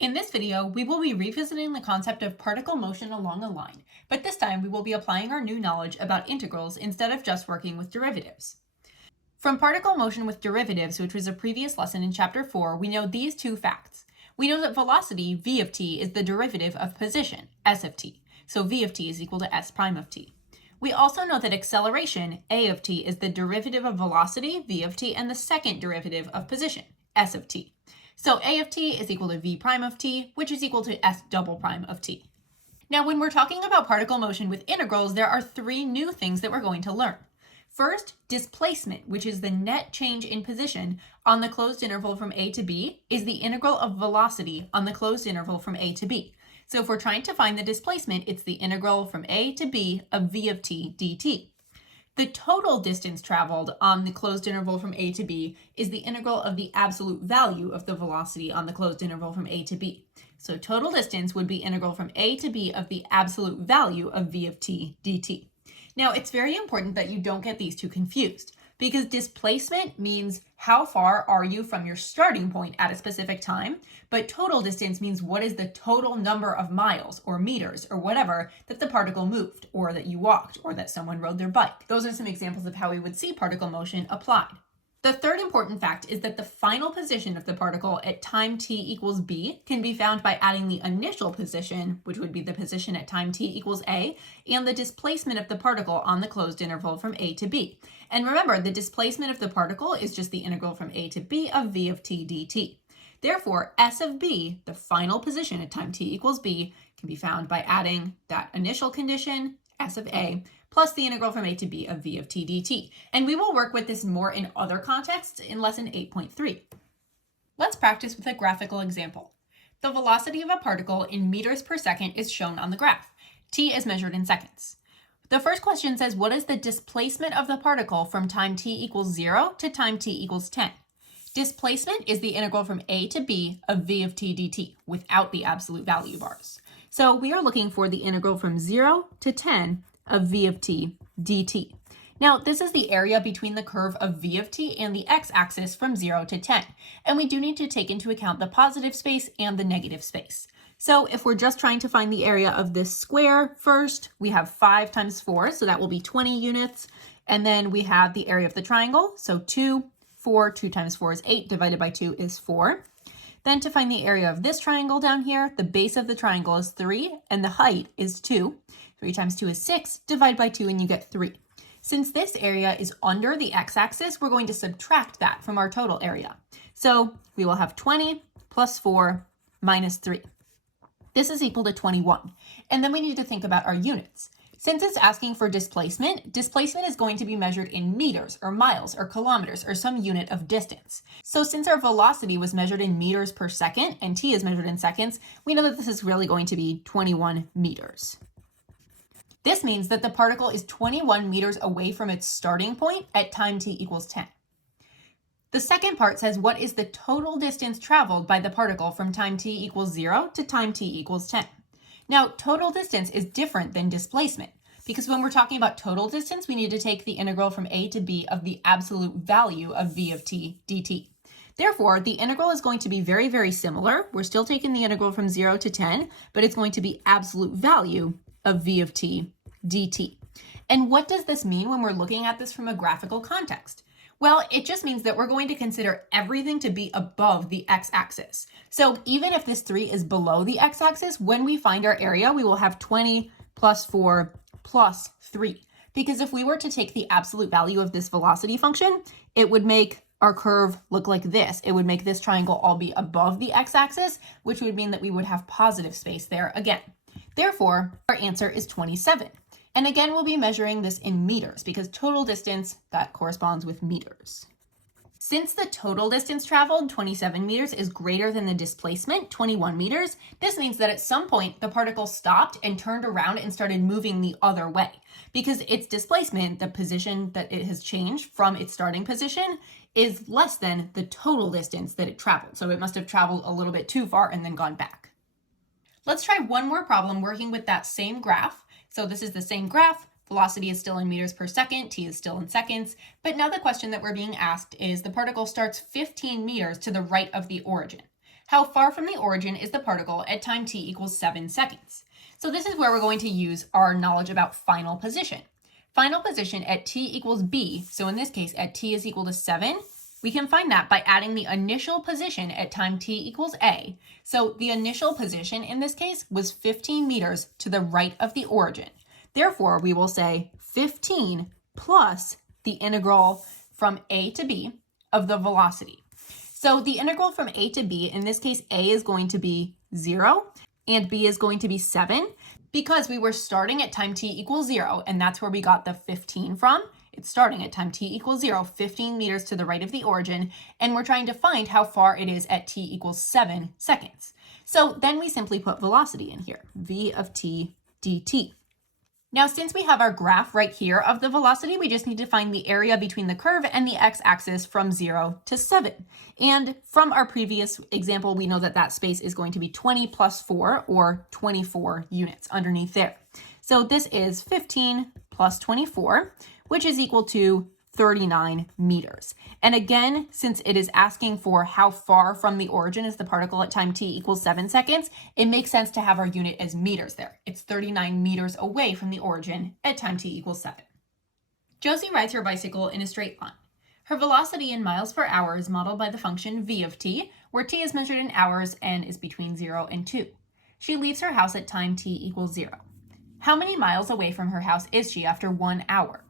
In this video, we will be revisiting the concept of particle motion along a line, but this time we will be applying our new knowledge about integrals instead of just working with derivatives. From particle motion with derivatives, which was a previous lesson in chapter 4, we know these two facts. We know that velocity, v of t, is the derivative of position, s of t, so v of t is equal to s prime of t. We also know that acceleration, a of t, is the derivative of velocity, v of t, and the second derivative of position, s of t. So a of t is equal to v prime of t, which is equal to s double prime of t. Now, when we're talking about particle motion with integrals, there are three new things that we're going to learn. First, displacement, which is the net change in position on the closed interval from a to b, is the integral of velocity on the closed interval from a to b. So if we're trying to find the displacement, it's the integral from a to b of v of t dt. The total distance traveled on the closed interval from a to b is the integral of the absolute value of the velocity on the closed interval from a to b. So total distance would be integral from a to b of the absolute value of v of t dt. Now, it's very important that you don't get these two confused, because displacement means how far are you from your starting point at a specific time, but total distance means what is the total number of miles or meters or whatever that the particle moved, or that you walked, or that someone rode their bike. Those are some examples of how we would see particle motion applied. The third important fact is that the final position of the particle at time t equals b can be found by adding the initial position, which would be the position at time t equals a, and the displacement of the particle on the closed interval from a to b. And remember, the displacement of the particle is just the integral from a to b of v of t dt. Therefore, s of b, the final position at time t equals b, can be found by adding that initial condition, s of a, plus the integral from a to b of v of t dt. And we will work with this more in other contexts in lesson 8.3. Let's practice with a graphical example. The velocity of a particle in meters per second is shown on the graph. T is measured in seconds. The first question says, what is the displacement of the particle from time t equals 0 to time t equals 10? Displacement is the integral from a to b of v of t dt without the absolute value bars. So we are looking for the integral from 0 to 10 of v of t dt. Now, this is the area between the curve of v of t and the x-axis from 0 to 10, and we do need to take into account the positive space and the negative space. So if we're just trying to find the area of this square first, we have 5 times 4, so that will be 20 units, and then we have the area of the triangle, so 2, 4, 2 times 4 is 8, divided by 2 is 4. Then to find the area of this triangle down here, the base of the triangle is 3, and the height is 2. 3 times 2 is 6, divide by 2 and you get 3. Since this area is under the x-axis, we're going to subtract that from our total area. So we will have 20 plus 4 minus 3. This is equal to 21. And then we need to think about our units. Since it's asking for displacement, displacement is going to be measured in meters or miles or kilometers or some unit of distance. So since our velocity was measured in meters per second and t is measured in seconds, we know that this is really going to be 21 meters. This means that the particle is 21 meters away from its starting point at time t equals 10. The second part says, what is the total distance traveled by the particle from time t equals 0 to time t equals 10? Now, total distance is different than displacement, because when we're talking about total distance, we need to take the integral from a to b of the absolute value of v of t dt. Therefore, the integral is going to be very, very similar. We're still taking the integral from 0 to 10, but it's going to be absolute value of v of t dt. And what does this mean when we're looking at this from a graphical context? Well, it just means that we're going to consider everything to be above the x-axis. So even if this 3 is below the x-axis, when we find our area, we will have 20 plus 4 plus 3. Because if we were to take the absolute value of this velocity function, it would make our curve look like this. It would make this triangle all be above the x-axis, which would mean that we would have positive space there again. Therefore, our answer is 27. And again, we'll be measuring this in meters because total distance, that corresponds with meters. Since the total distance traveled, 27 meters, is greater than the displacement, 21 meters, this means that at some point the particle stopped and turned around and started moving the other way because its displacement, the position that it has changed from its starting position, is less than the total distance that it traveled. So it must have traveled a little bit too far and then gone back. Let's try one more problem working with that same graph. So this is the same graph. Velocity is still in meters per second, t is still in seconds, but now the question that we're being asked is the particle starts 15 meters to the right of the origin. How far from the origin is the particle at time t equals 7 seconds? So this is where we're going to use our knowledge about final position. Final position at t equals b, so in this case at t is equal to 7, we can find that by adding the initial position at time t equals a. So the initial position in this case was 15 meters to the right of the origin. Therefore, we will say 15 plus the integral from a to b of the velocity. So the integral from a to b, in this case, a is going to be 0 and b is going to be 7 because we were starting at time t equals 0, and that's where we got the 15 from. It's starting at time t equals 0, 15 meters to the right of the origin, and we're trying to find how far it is at t equals 7 seconds. So then we simply put velocity in here, v of t dt. Now, since we have our graph right here of the velocity, we just need to find the area between the curve and the x-axis from 0 to 7. And from our previous example, we know that that space is going to be 20 plus 4, or 24 units underneath there. So this is 15 plus 24, which is equal to 39 meters. And again, since it is asking for how far from the origin is the particle at time t equals 7 seconds, it makes sense to have our unit as meters there. It's 39 meters away from the origin at time t equals 7. Josie rides her bicycle in a straight line. Her velocity in miles per hour is modeled by the function v of t, where t is measured in hours and is between 0 and 2. She leaves her house at time t equals 0. How many miles away from her house is she after 1 hour?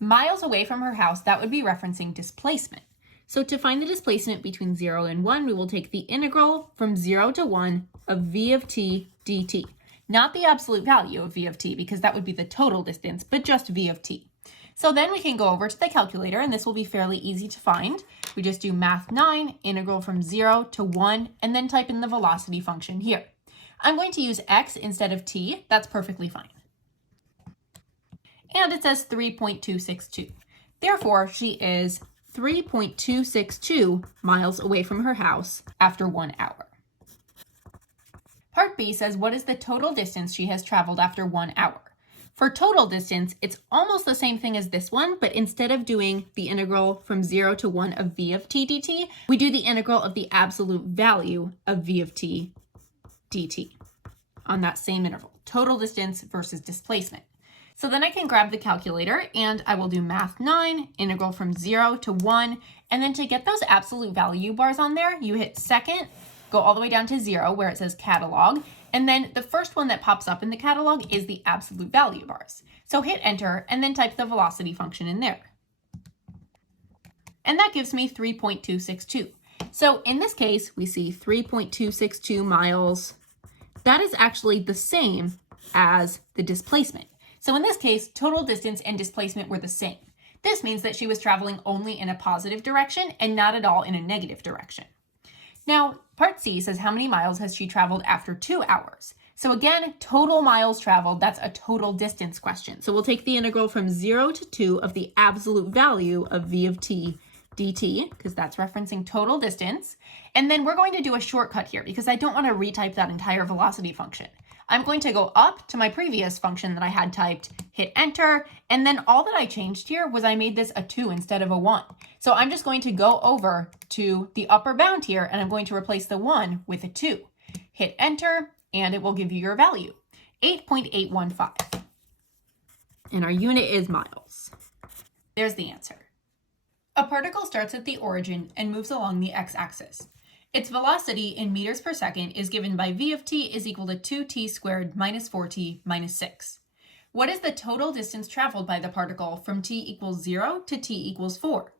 Miles away from her house, that would be referencing displacement. So to find the displacement between 0 and 1, we will take the integral from 0 to 1 of v of t dt. Not the absolute value of v of t, because that would be the total distance, but just v of t. So then we can go over to the calculator, and this will be fairly easy to find. We just do math 9, integral from 0 to 1, and then type in the velocity function here. I'm going to use x instead of t. That's perfectly fine. And it says 3.262. Therefore, she is 3.262 miles away from her house after 1 hour. Part B says, what is the total distance she has traveled after 1 hour? For total distance, it's almost the same thing as this one, but instead of doing the integral from 0 to 1 of v of t dt, we do the integral of the absolute value of v of t dt on that same interval, total distance versus displacement. So then I can grab the calculator and I will do math 9, integral from 0 to 1, and then to get those absolute value bars on there, you hit second, go all the way down to 0 where it says catalog, and then the first one that pops up in the catalog is the absolute value bars. So hit enter and then type the velocity function in there. And that gives me 3.262. So in this case, we see 3.262 miles. That is actually the same as the displacement. So in this case, total distance and displacement were the same. This means that she was traveling only in a positive direction and not at all in a negative direction. Now, part C says how many miles has she traveled after 2 hours? So again, total miles traveled, that's a total distance question. So we'll take the integral from 0 to 2 of the absolute value of v of t dt, because that's referencing total distance. And then we're going to do a shortcut here because I don't want to retype that entire velocity function. I'm going to go up to my previous function that I had typed, hit enter, and then all that I changed here was I made this a 2 instead of a 1. So I'm just going to go over to the upper bound here and I'm going to replace the 1 with a 2. Hit enter and it will give you your value, 8.815. And our unit is miles. There's the answer. A particle starts at the origin and moves along the x-axis. Its velocity in meters per second is given by v of t is equal to 2t squared minus 4t minus 6. What is the total distance traveled by the particle from t equals 0 to t equals 4?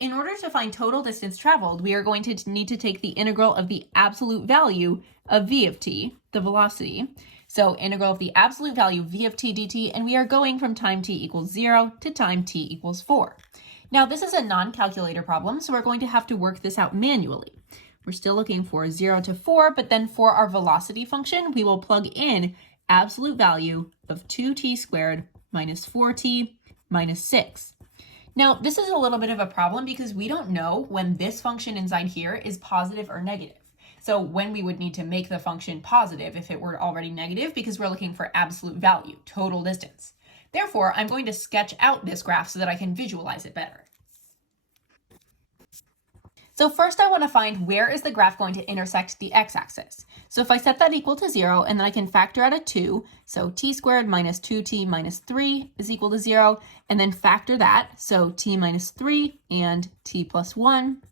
In order to find total distance traveled, we are going to need to take the integral of the absolute value of v of t, the velocity. So integral of the absolute value v of t dt, and we are going from time t equals 0 to time t equals 4. Now this is a non-calculator problem, so we're going to have to work this out manually. We're still looking for 0 to 4, but then for our velocity function, we will plug in absolute value of 2t squared minus 4t minus 6. Now, this is a little bit of a problem because we don't know when this function inside here is positive or negative. So when we would need to make the function positive if it were already negative, because we're looking for absolute value, total distance. Therefore, I'm going to sketch out this graph so that I can visualize it better. So first I want to find where is the graph going to intersect the x-axis. So if I set that equal to 0, and then I can factor out a 2, so t squared minus 2t minus 3 is equal to 0, and then factor that, so t minus 3 and t plus 1.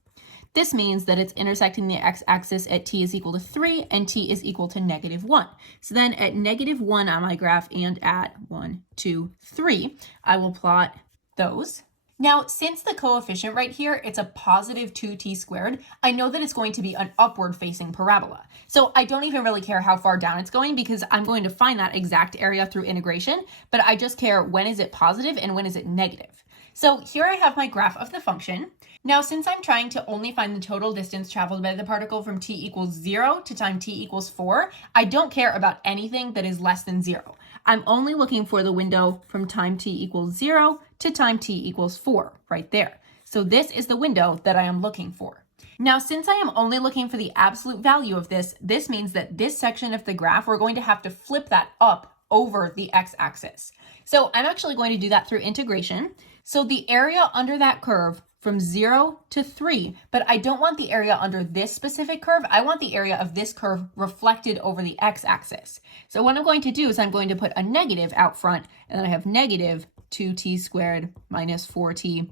This means that it's intersecting the x-axis at t is equal to 3 and t is equal to negative 1. So then at negative 1 on my graph and at 1, 2, 3, I will plot those. Now, since the coefficient right here, it's a positive 2t squared, I know that it's going to be an upward facing parabola. So I don't even really care how far down it's going because I'm going to find that exact area through integration, but I just care when is it positive and when is it negative. So here I have my graph of the function. Now, since I'm trying to only find the total distance traveled by the particle from t equals 0 to time t equals 4, I don't care about anything that is less than 0. I'm only looking for the window from time t equals 0 to time t equals 4, right there. So this is the window that I am looking for. Now, since I am only looking for the absolute value of this means that this section of the graph, we're going to have to flip that up over the x-axis. So I'm actually going to do that through integration. So the area under that curve from 0 to 3, but I don't want the area under this specific curve. I want the area of this curve reflected over the x-axis. So what I'm going to do is I'm going to put a negative out front, and then I have negative 2t squared minus 4t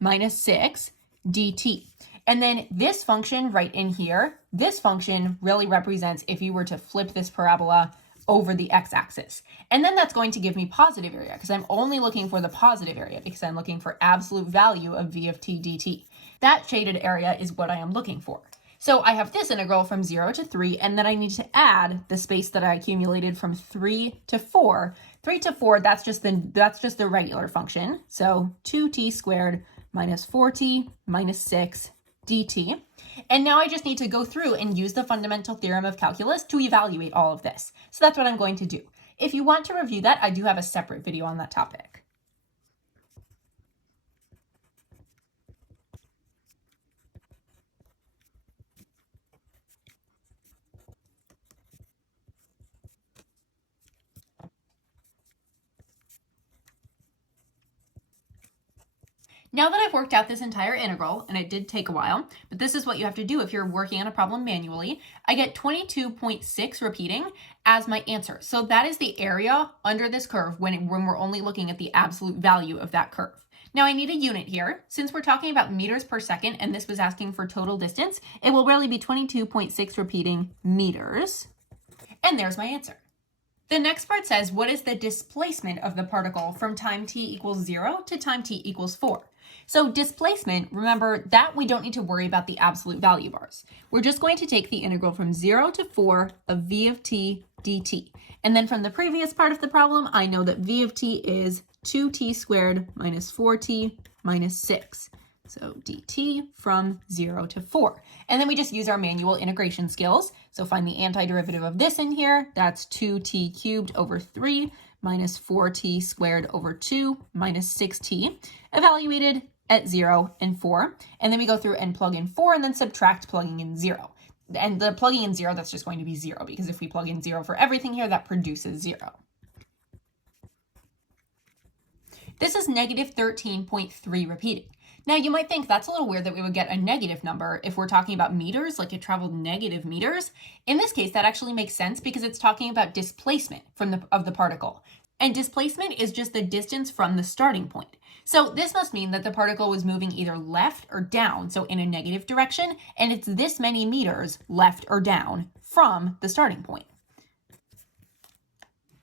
minus 6 dt. And then this function right in here, this function really represents if you were to flip this parabola over the x-axis. And then that's going to give me positive area because I'm only looking for the positive area because I'm looking for absolute value of v of t dt. That shaded area is what I am looking for. So I have this integral from 0 to 3, and then I need to add the space that I accumulated from 3 to 4. 3 to 4, that's just the regular function. So 2t squared minus 4t minus 6 dt. And now I just need to go through and use the fundamental theorem of calculus to evaluate all of this. So that's what I'm going to do. If you want to review that, I do have a separate video on that topic. Now that I've worked out this entire integral, and it did take a while, but this is what you have to do if you're working on a problem manually, I get 22.6 repeating as my answer. So that is the area under this curve when we're only looking at the absolute value of that curve. Now I need a unit here. Since we're talking about meters per second and this was asking for total distance, it will really be 22.6 repeating meters. And there's my answer. The next part says, what is the displacement of the particle from time t equals 0 to time t equals 4? So displacement, remember that we don't need to worry about the absolute value bars. We're just going to take the integral from 0 to 4 of v of t dt. And then from the previous part of the problem, I know that v of t is 2t squared minus 4t minus 6. So dt from 0 to 4. And then we just use our manual integration skills. So find the antiderivative of this in here. That's 2t cubed over 3 minus 4t squared over 2 minus 6t, evaluated at 0 and 4. And then we go through and plug in 4 and then subtract plugging in 0. And the plugging in 0, that's just going to be 0 because if we plug in 0 for everything here, that produces 0. This is negative 13.3 repeating. Now you might think that's a little weird that we would get a negative number if we're talking about meters, like it traveled negative meters. In this case, that actually makes sense because it's talking about displacement of the particle. And displacement is just the distance from the starting point. So this must mean that the particle was moving either left or down, so in a negative direction, and it's this many meters left or down from the starting point.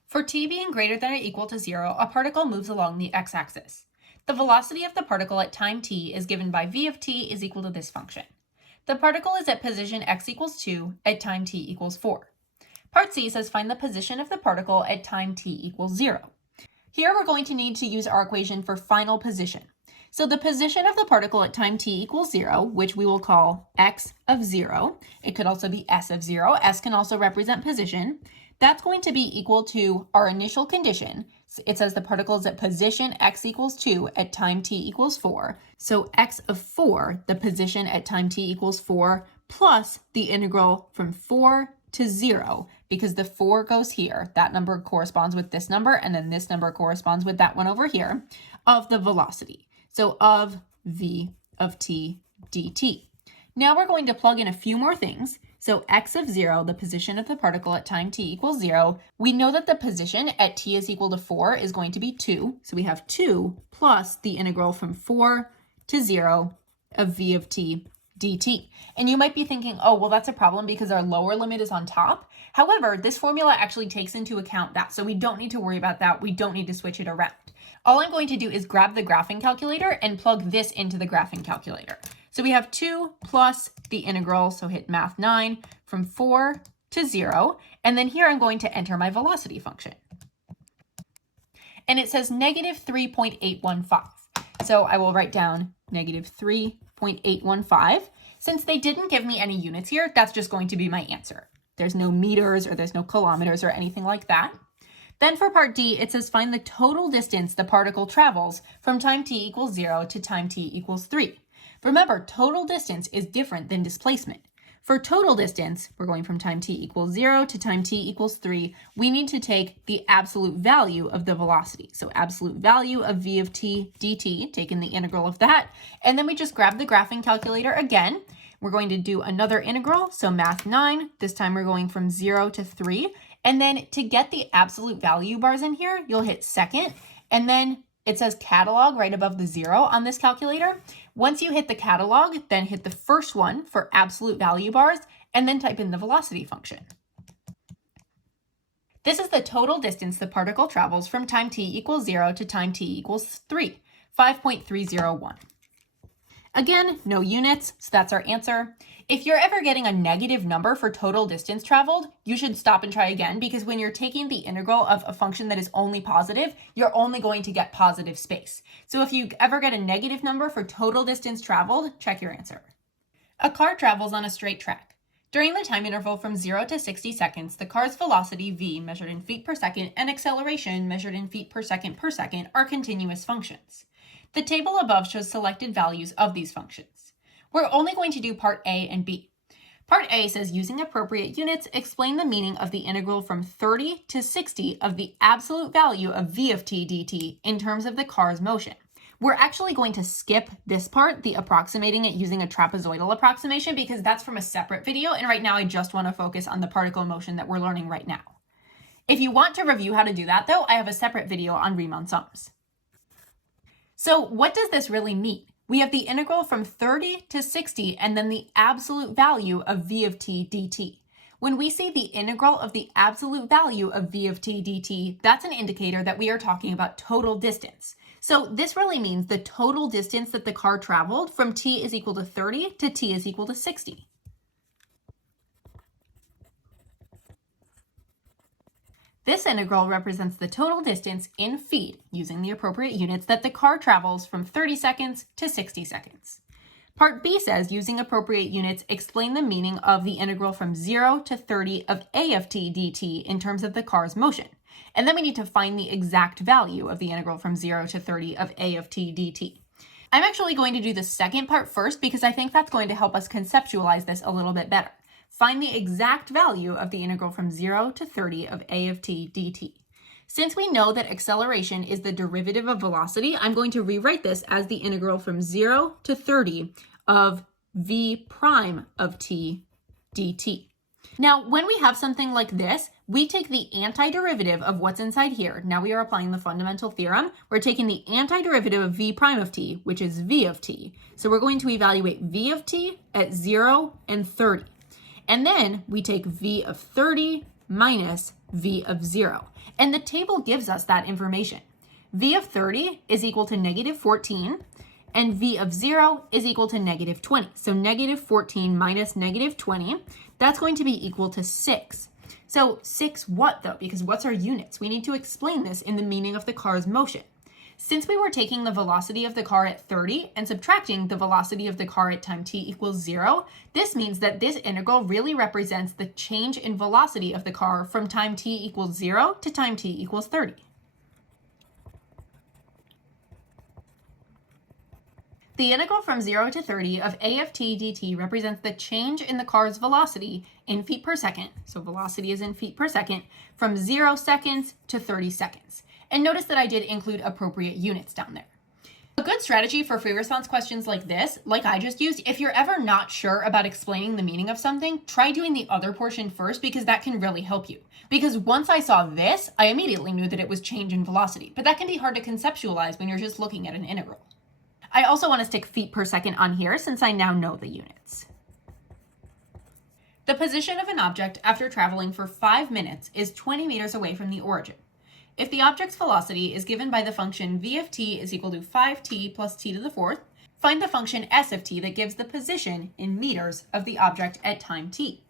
For t being greater than or equal to 0, a particle moves along the x-axis. The velocity of the particle at time t is given by v of t is equal to this function. The particle is at position x equals 2 at time t equals 4. Part C says find the position of the particle at time t equals 0. Here we're going to need to use our equation for final position. So the position of the particle at time t equals 0, which we will call x of 0, it could also be s of 0, s can also represent position, that's going to be equal to our initial condition. It says the particle is at position x equals 2 at time t equals 4. So x of 4, the position at time t equals 4, plus the integral from 4 to 0, because the 4 goes here. That number corresponds with this number, and then this number corresponds with that one over here, of the velocity. So of v of t dt. Now we're going to plug in a few more things. So x of 0, the position of the particle at time t equals 0, we know that the position at t is equal to 4 is going to be 2. So we have 2 plus the integral from 4 to 0 of v of t dt. And you might be thinking, oh, well, that's a problem because our lower limit is on top. However, this formula actually takes into account that, so we don't need to worry about that. We don't need to switch it around. All I'm going to do is grab the graphing calculator and plug this into the graphing calculator. So we have 2 plus the integral, so hit math 9, from 4 to 0. And then here I'm going to enter my velocity function. And it says negative 3.815. So I will write down negative 3.815. Since they didn't give me any units here, that's just going to be my answer. There's no meters or there's no kilometers or anything like that. Then for part D, it says find the total distance the particle travels from time t equals 0 to time t equals 3. Remember, total distance is different than displacement. For total distance, we're going from time t equals 0 to time t equals 3. We need to take the absolute value of the velocity. So absolute value of v of t dt, taking the integral of that. And then we just grab the graphing calculator again. We're going to do another integral, so math 9. This time we're going from 0 to 3. And then to get the absolute value bars in here, you'll hit second, and then it says catalog right above the 0 on this calculator. Once you hit the catalog, then hit the first one for absolute value bars, and then type in the velocity function. This is the total distance the particle travels from time t equals 0 to time t equals 3, 5.301. Again, no units, so that's our answer. If you're ever getting a negative number for total distance traveled, you should stop and try again, because when you're taking the integral of a function that is only positive, you're only going to get positive space. So if you ever get a negative number for total distance traveled, check your answer. A car travels on a straight track. During the time interval from 0 to 60 seconds, the car's velocity v measured in feet per second and acceleration measured in feet per second are continuous functions. The table above shows selected values of these functions. We're only going to do part A and B. Part A says, using appropriate units, explain the meaning of the integral from 30 to 60 of the absolute value of v of t dt in terms of the car's motion. We're actually going to skip this part, the approximating it using a trapezoidal approximation, because that's from a separate video, and right now I just want to focus on the particle motion that we're learning right now. If you want to review how to do that, though, I have a separate video on Riemann sums. So what does this really mean? We have the integral from 30 to 60 and then the absolute value of v of t dt. When we see the integral of the absolute value of v of t dt, that's an indicator that we are talking about total distance. So this really means the total distance that the car traveled from t is equal to 30 to t is equal to 60. This integral represents the total distance in feet, using the appropriate units, that the car travels from 30 seconds to 60 seconds. Part B says, using appropriate units, explain the meaning of the integral from 0 to 30 of a of t dt in terms of the car's motion. And then we need to find the exact value of the integral from 0 to 30 of a of t dt. I'm actually going to do the second part first because I think that's going to help us conceptualize this a little bit better. Find the exact value of the integral from 0 to 30 of a of t dt. Since we know that acceleration is the derivative of velocity, I'm going to rewrite this as the integral from 0 to 30 of v prime of t dt. Now, when we have something like this, we take the antiderivative of what's inside here. Now we are applying the fundamental theorem. We're taking the antiderivative of v prime of t, which is v of t. So we're going to evaluate v of t at 0 and 30. And then we take v of 30 minus v of 0. And the table gives us that information. V of 30 is equal to negative 14, and v of 0 is equal to negative 20. So negative 14 minus negative 20, that's going to be equal to 6. So 6 what, though? Because what's our units? We need to explain this in the meaning of the car's motion. Since we were taking the velocity of the car at 30 and subtracting the velocity of the car at time t equals 0, this means that this integral really represents the change in velocity of the car from time t equals 0 to time t equals 30. The integral from 0 to 30 of a of t dt represents the change in the car's velocity in feet per second, so velocity is in feet per second, from 0 seconds to 30 seconds. And notice that I did include appropriate units down there. A good strategy for free response questions like this, like I just used, if you're ever not sure about explaining the meaning of something, try doing the other portion first because that can really help you. Because once I saw this, I immediately knew that it was change in velocity, but that can be hard to conceptualize when you're just looking at an integral. I also want to stick feet per second on here since I now know the units. The position of an object after traveling for 5 minutes is 20 meters away from the origin. If the object's velocity is given by the function v of t is equal to 5t plus t to the fourth, find the function s of t that gives the position in meters of the object at time t.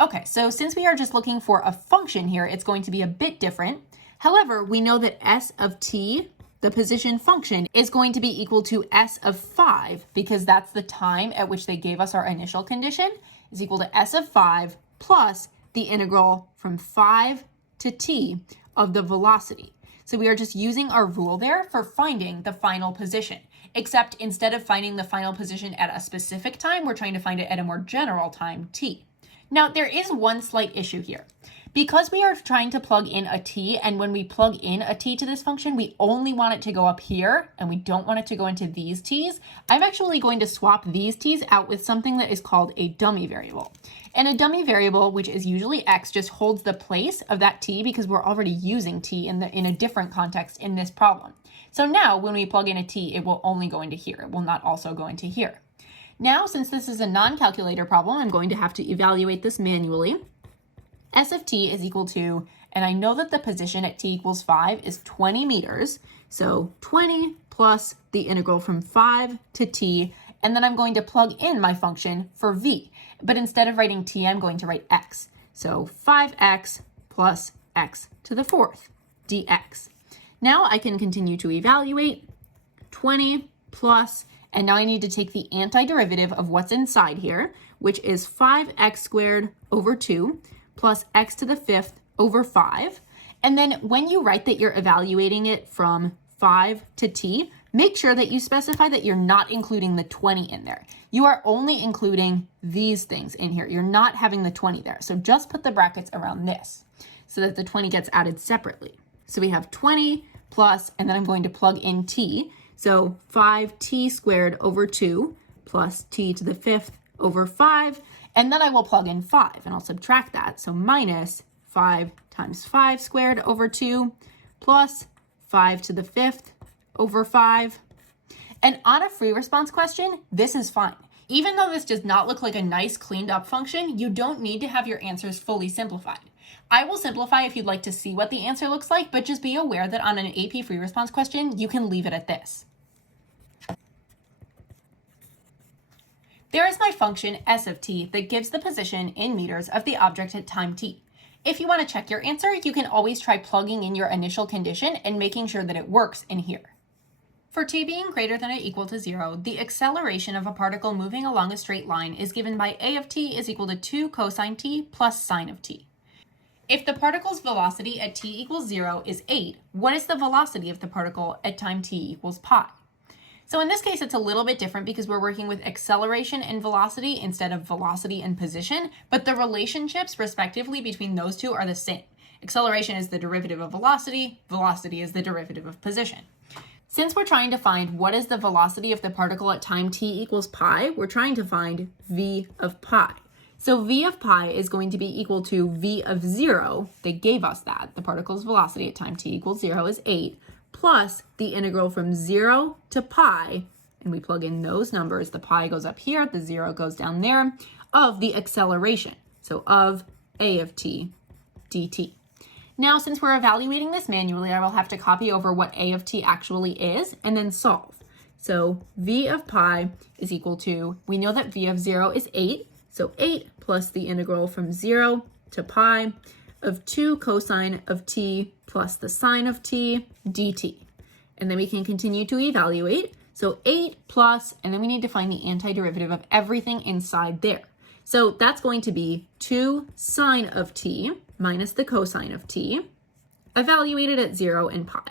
Okay, so since we are just looking for a function here, it's going to be a bit different. However, we know that s of t, the position function, is going to be equal to s of 5 because that's the time at which they gave us our initial condition, is equal to s of 5 plus the integral from 5 to t of the velocity. So we are just using our rule there for finding the final position, except instead of finding the final position at a specific time, we're trying to find it at a more general time, t. Now, there is one slight issue here. Because we are trying to plug in a t, and when we plug in a t to this function, we only want it to go up here, and we don't want it to go into these t's, I'm actually going to swap these t's out with something that is called a dummy variable. And a dummy variable, which is usually x, just holds the place of that t because we're already using t in a different context in this problem. So now when we plug in a t, it will only go into here. It will not also go into here. Now, since this is a non-calculator problem, I'm going to have to evaluate this manually. S of t is equal to, and I know that the position at t equals 5 is 20 meters. So 20 plus the integral from 5 to t, and then I'm going to plug in my function for v. But instead of writing t, I'm going to write x. So 5x plus x to the fourth dx. Now I can continue to evaluate 20 plus, and now I need to take the antiderivative of what's inside here, which is 5x squared over 2 plus x to the fifth over 5. And then when you write that you're evaluating it from 5 to t, make sure that you specify that you're not including the 20 in there. You are only including these things in here. You're not having the 20 there. So just put the brackets around this so that the 20 gets added separately. So we have 20 plus, and then I'm going to plug in t. So 5t squared over 2 plus t to the fifth over 5. And then I will plug in 5, and I'll subtract that. So minus 5 times 5 squared over 2 plus 5 to the fifth over 5. And on a free response question, this is fine. Even though this does not look like a nice cleaned up function, you don't need to have your answers fully simplified. I will simplify if you'd like to see what the answer looks like, but just be aware that on an AP free response question, you can leave it at this. There is my function s of t that gives the position in meters of the object at time t. If you want to check your answer, you can always try plugging in your initial condition and making sure that it works in here. For t being greater than or equal to 0, the acceleration of a particle moving along a straight line is given by a of t is equal to 2 cosine t plus sine of t. If the particle's velocity at t equals 0 is 8, what is the velocity of the particle at time t equals pi? So in this case, it's a little bit different because we're working with acceleration and velocity instead of velocity and position, but the relationships respectively between those two are the same. Acceleration is the derivative of velocity, velocity is the derivative of position. Since we're trying to find what is the velocity of the particle at time t equals pi, we're trying to find v of pi. So v of pi is going to be equal to v of 0, they gave us that, the particle's velocity at time t equals 0 is 8, plus the integral from 0 to pi, and we plug in those numbers, the pi goes up here, the 0 goes down there, of the acceleration, so of a of t dt. Now, since we're evaluating this manually, I will have to copy over what a of t actually is and then solve. So v of pi is equal to, we know that v of 0 is 8, so 8 plus the integral from 0 to pi of 2 cosine of t plus the sine of t dt. And then we can continue to evaluate. So 8 plus, and then we need to find the antiderivative of everything inside there. So that's going to be 2 sine of t minus the cosine of t, evaluated at 0 and pi.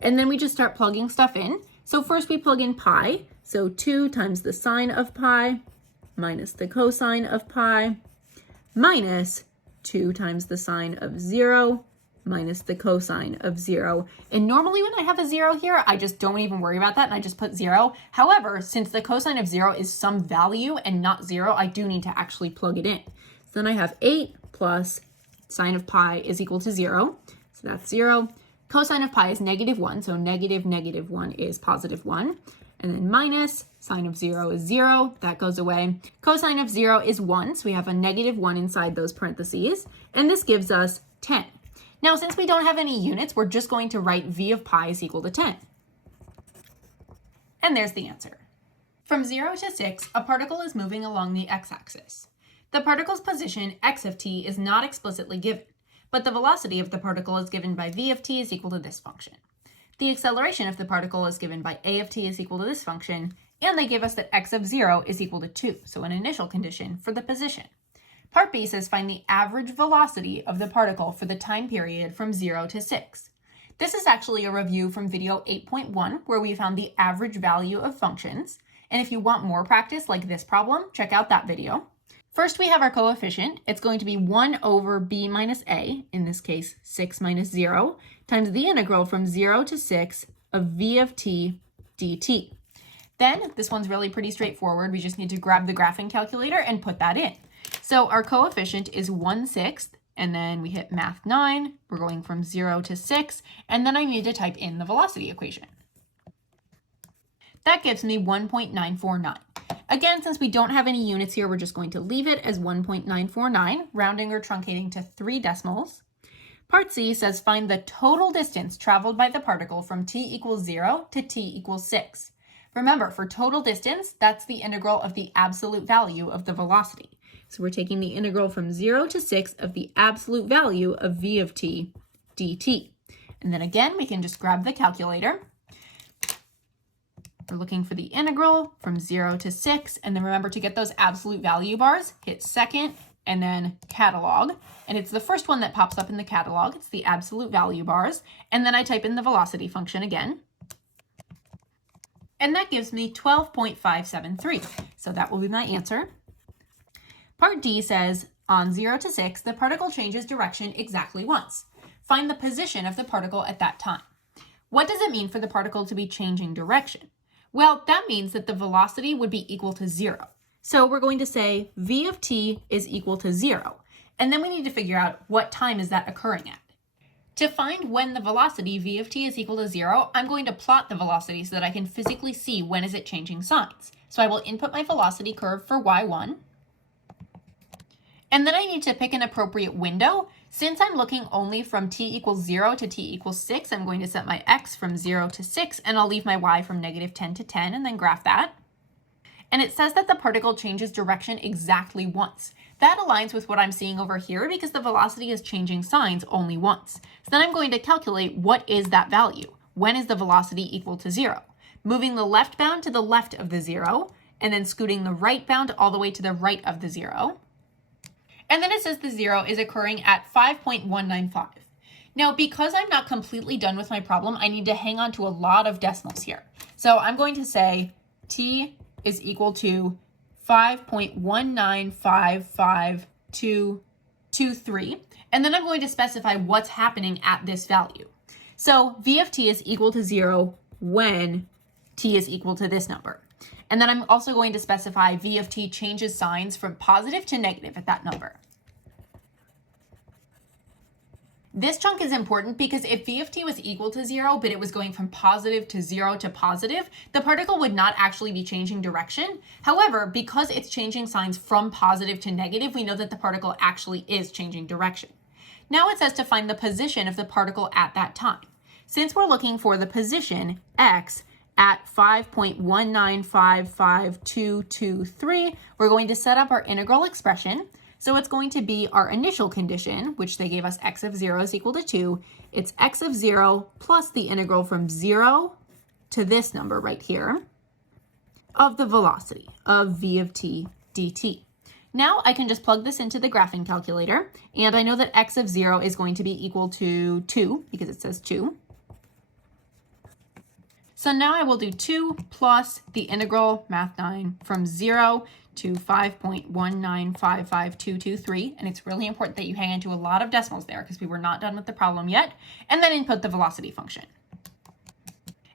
And then we just start plugging stuff in. So first we plug in pi, so 2 times the sine of pi minus the cosine of pi minus 2 times the sine of 0 minus the cosine of 0. And normally when I have a 0 here, I just don't even worry about that and I just put 0. However, since the cosine of 0 is some value and not 0, I do need to actually plug it in. So then I have 8 plus sine of pi is equal to 0. So that's 0. Cosine of pi is -1, so -1 is +1. And then minus sine of 0 is 0, that goes away. Cosine of 0 is 1, so we have a -1 inside those parentheses, and this gives us 10. Now, since we don't have any units, we're just going to write v of pi is equal to 10. And there's the answer. From 0 to 6, a particle is moving along the x-axis. The particle's position, x of t, is not explicitly given, but the velocity of the particle is given by v of t is equal to this function. The acceleration of the particle is given by a of t is equal to this function, and they give us that x of 0 is equal to 2, so an initial condition for the position. Part B says find the average velocity of the particle for the time period from 0 to 6. This is actually a review from video 8.1 where we found the average value of functions, and if you want more practice like this problem, check out that video. First, we have our coefficient. It's going to be 1 over b minus a, in this case 6 minus 0, times the integral from 0 to 6 of v of t dt. Then, this one's really pretty straightforward. We just need to grab the graphing calculator and put that in. So our coefficient is 1/6, and then we hit math 9. We're going from 0 to 6, and then I need to type in the velocity equation. That gives me 1.949. Again, since we don't have any units here, we're just going to leave it as 1.949, rounding or truncating to 3 decimals. Part C says find the total distance traveled by the particle from t equals 0 to t equals 6. Remember, for total distance, that's the integral of the absolute value of the velocity. So we're taking the integral from 0 to 6 of the absolute value of v of t dt. And then again, we can just grab the calculator. We're looking for the integral from 0 to 6, and then remember to get those absolute value bars, hit second, and then catalog. And it's the first one that pops up in the catalog. It's the absolute value bars. And then I type in the velocity function again. And that gives me 12.573. So that will be my answer. Part D says, on 0 to 6, the particle changes direction exactly once. Find the position of the particle at that time. What does it mean for the particle to be changing direction? Well, that means that the velocity would be equal to 0. So we're going to say v of t is equal to 0. And then we need to figure out what time is that occurring at. To find when the velocity v of t is equal to 0, I'm going to plot the velocity so that I can physically see when is it changing signs. So I will input my velocity curve for y1. And then I need to pick an appropriate window. Since I'm looking only from t equals 0 to t equals 6, I'm going to set my x from 0 to 6, and I'll leave my y from -10 to 10, and then graph that. And it says that the particle changes direction exactly once. That aligns with what I'm seeing over here because the velocity is changing signs only once. So then I'm going to calculate what is that value. When is the velocity equal to 0? Moving the left bound to the left of the 0, and then scooting the right bound all the way to the right of the 0. And then it says the 0 is occurring at 5.195. Now, because I'm not completely done with my problem, I need to hang on to a lot of decimals here. So I'm going to say t is equal to 5.1955223. And then I'm going to specify what's happening at this value. So v of t is equal to 0 when t is equal to this number. And then I'm also going to specify v of t changes signs from positive to negative at that number. This chunk is important because if v of t was equal to 0, but it was going from positive to 0 to positive, the particle would not actually be changing direction. However, because it's changing signs from positive to negative, we know that the particle actually is changing direction. Now it says to find the position of the particle at that time. Since we're looking for the position, x, at 5.1955223, we're going to set up our integral expression. So it's going to be our initial condition, which they gave us x of 0 is equal to 2. It's x of 0 plus the integral from 0 to this number right here of the velocity of v of t dt. Now I can just plug this into the graphing calculator, and I know that x of 0 is going to be equal to 2 because it says 2. So now I will do 2 plus the integral, math 9, from 0 to 5.1955223. And it's really important that you hang into a lot of decimals there because we were not done with the problem yet. And then input the velocity function.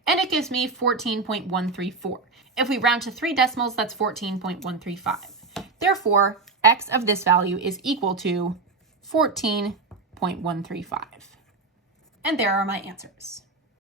And it gives me 14.134. If we round to 3 decimals, that's 14.135. Therefore, x of this value is equal to 14.135. And there are my answers.